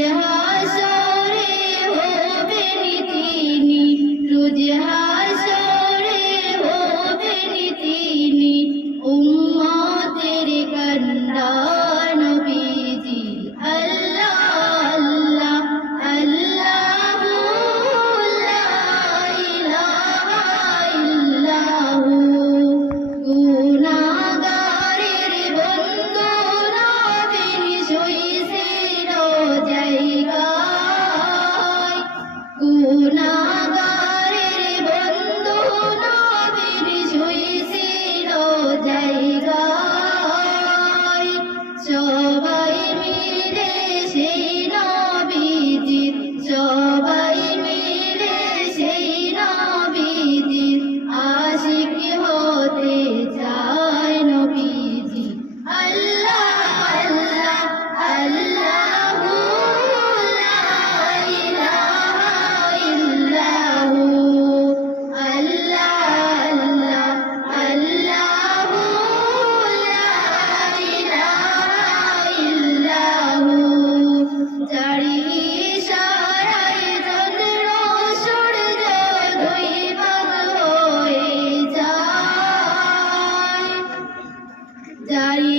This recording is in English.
yeah, daddy.